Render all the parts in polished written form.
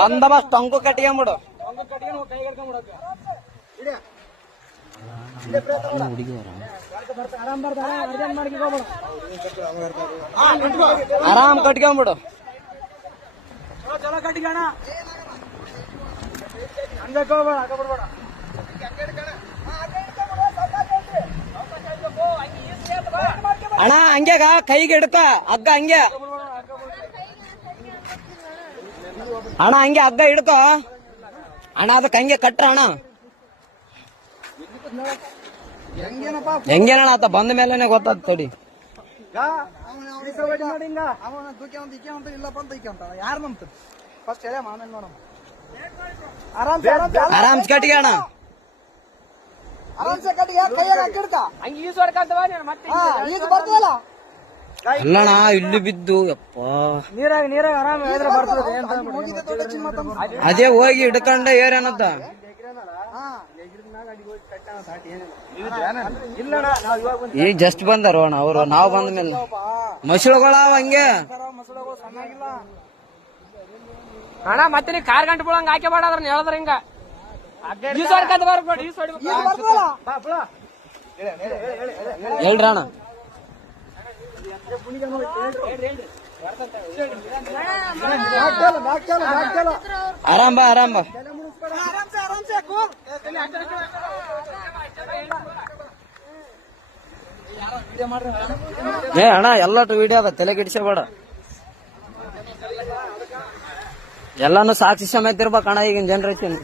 ಬಂದೋಬಸ್ತ್ ಟೊಂಕು ಕಟ್ಕೊಂಬಿಡು. ಆರಾಮ್ ಕಟ್ಕೊಂಬಿಡು. ಅಣ್ಣ ಹಂಗ್ಯಾಗ ಕೈಗೆ ಹಿಡ್ಕ ಹಗ್ಗ ಹಂಗೆ ಅಣ್ಣ, ಹಂಗೆ ಹಗ್ಗ ಹಿಡ್ಕೋ ಅಣ್ಣ. ಅದಕ್ಕೆ ಹಂಗೆ ಕಟ್ರ ಅಣ್ಣ. ಹೆಂಗೇನಣ್ಣ ಆತ ಬಂದ ಮೇಲೆನೆ ಗೊತ್ತಾದ ತಡಿ. ಆರಾಮ್ಸ್ ಕಟ್ಟಿಗೆ ಅಣ್ಣ. ಅಲ್ಲಣ್ಣ ಇಲ್ಲಿ ಬಿದ್ದು ಯಪ್ಪ ನೀರಾಗ ಆರಾಮ ಅದೇ ಹೋಗಿ ಹಿಡ್ಕೊಂಡ ಏರೇನತ್ತ. ಈಗ ಜಸ್ಟ್ ಬಂದಾರ ಅಣ್ಣ ಅವರು. ನಾವು ಬಂದ ಮೇಲೆ ಮಸಳುಗಳ ಹಂಗೆ ಅಣ್ಣ. ಮತ್ತೆ ನೀ ಕಾರ್ ಗಂಟೆ ಬಿಡಂಗ ಹಾಕಿ ಬಾಡ್ರ ಹೇಳಿದ್ರ ಹಿಂಗ ಹೇಳ್ರಿ ಅಣ್ಣ. ಆರಾಮ್ ಬಾ ಆರಾಮ್ ಬಾ. ಏ ಅಣ್ಣ ಎಲ್ಲಟು ವಿಡಿಯೋ ಅದ, ತಲೆ ಕೆಡಿಸಬೇಡ. ಎಲ್ಲಾನು ಸಾಕ್ಷಿ ಸಮೇತ ಇರ್ಬೇಕಣ್ಣ ಈಗಿನ ಜನರೇಷನ್.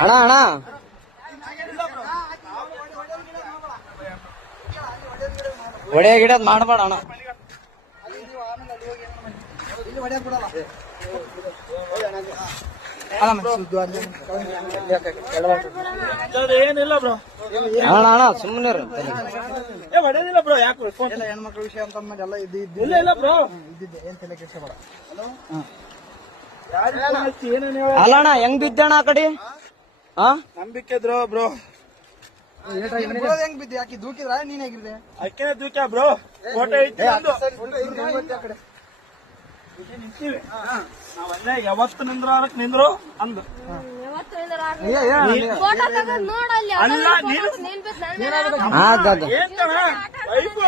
ಅಣ್ಣ ಅಣ್ಣ ಹೊಡೆಯ ಗಿಡದ್ ಮಾಡಬೇಡ ಅಣ್ಣ. ಏನಿಲ್ಲ ಬ್ರೋ, ಅಣ್ಣ ಅಣ್ಣ ಸುಮ್ಮನೆ ಹೊಡೆದಿಲ್ಲ ಬ್ರೋ. ಯಾಕೆ ಹೆಣ್ಮಕ್ಳ ವಿಷಯ ಅಂತ ಎಲ್ಲ ಇಲ್ಲ ಬ್ರೋ, ಇದ್ದಿದ್ದೆ. ಏನ್ ತಲೆ ಕೆಡಿಸಬೇಡ. ಅಲ್ಲ ಅಣ್ಣ ಹೆಂಗ್ ಬಿದ್ದಣ್ಣ ಆ ಕಡೆ? ನಂಬಿಕೆ ಇದ್ರು ಬ್ರೋ. ಹೆಂಗ್ ಬಿದ್ದೆ? ಯಾಕೆ ದೂಕಿದ್ರ? ನೀನ್ ಹೇಗಿರ್ದೆ? ಅಕ್ಕೇನೆ ದೂಕ್ಯ ಬ್ರೋ. ಫೋಟೋ ಐತಿ ನಿಂತೀವಿ ನಾವಲ್ಲೇ. ಯಾವತ್ತು ನಿಂದ್ರಕ್ ನಿಂದ್ರು ಅಂದು ಅಲ್ಲ. ನೀನು ವೈಫು